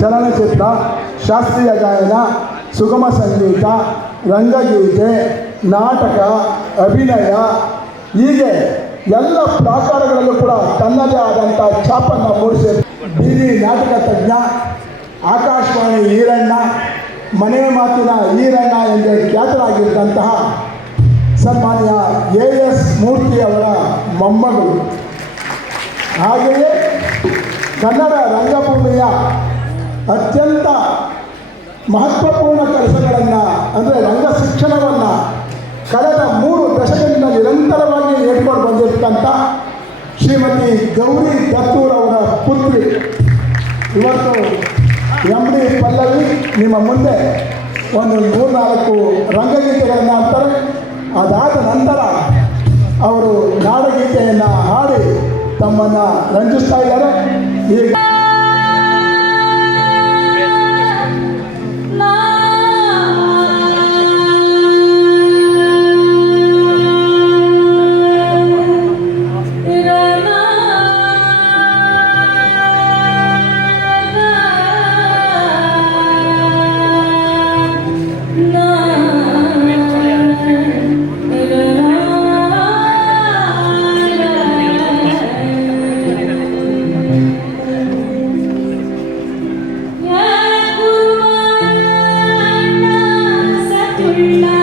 ಚಲನಚಿತ್ರ, ಶಾಸ್ತ್ರೀಯ ಗಾಯನ, ಸುಗಮ ಸಂಗೀತ, ರಂಗಗೀತೆ, ನಾಟಕ, ಅಭಿನಯ, ಹೀಗೆ ಎಲ್ಲ ಪ್ರಾಕಾರಗಳಲ್ಲೂ ಕೂಡ ತನ್ನದೇ ಆದಂಥ ಛಾಪನ್ನು ಮೂಡಿಸಿ ಬೀದಿ ನಾಟಕ ತಜ್ಞ, ಆಕಾಶವಾಣಿ ಈರಣ್ಣ ಮನೆ ಮಾತಿನ ಈರಣ್ಣ ಎಂದೇ ಖ್ಯಾತರಾಗಿದ್ದಂತಹ ಸನ್ಮಾನ್ಯ ಎ ಎಸ್ ಮೂರ್ತಿ ಅವರ ಮೊಮ್ಮಗಳು. ಹಾಗೆಯೇ ಕನ್ನಡ ರಂಗಭೂಮಿಯ ಅತ್ಯಂತ ಮಹತ್ವಪೂರ್ಣ ಕೆಲಸಗಳನ್ನು, ಅಂದರೆ ರಂಗ ಶಿಕ್ಷಣವನ್ನು ಕಳೆದ ಮೂರು ದಶಕದಿಂದ ನಿರಂತರವಾಗಿ ಹೇಳ್ಕೊಂಡು ಬಂದಿರ್ತಕ್ಕಂಥ ಶ್ರೀಮತಿ ಗೌರಿ ದತ್ತೂರವರ ಪುತ್ರಿ. ಇವತ್ತು ಎಂ ಡಿ ಪಲ್ಲವಿ ನಿಮ್ಮ ಮುಂದೆ ಒಂದು ಮೂರ್ನಾಲ್ಕು ತಮ್ಮನ್ನು ರಂಜಿಸ್ತಾ ಇದ್ದಾರೆ. ಈಗ la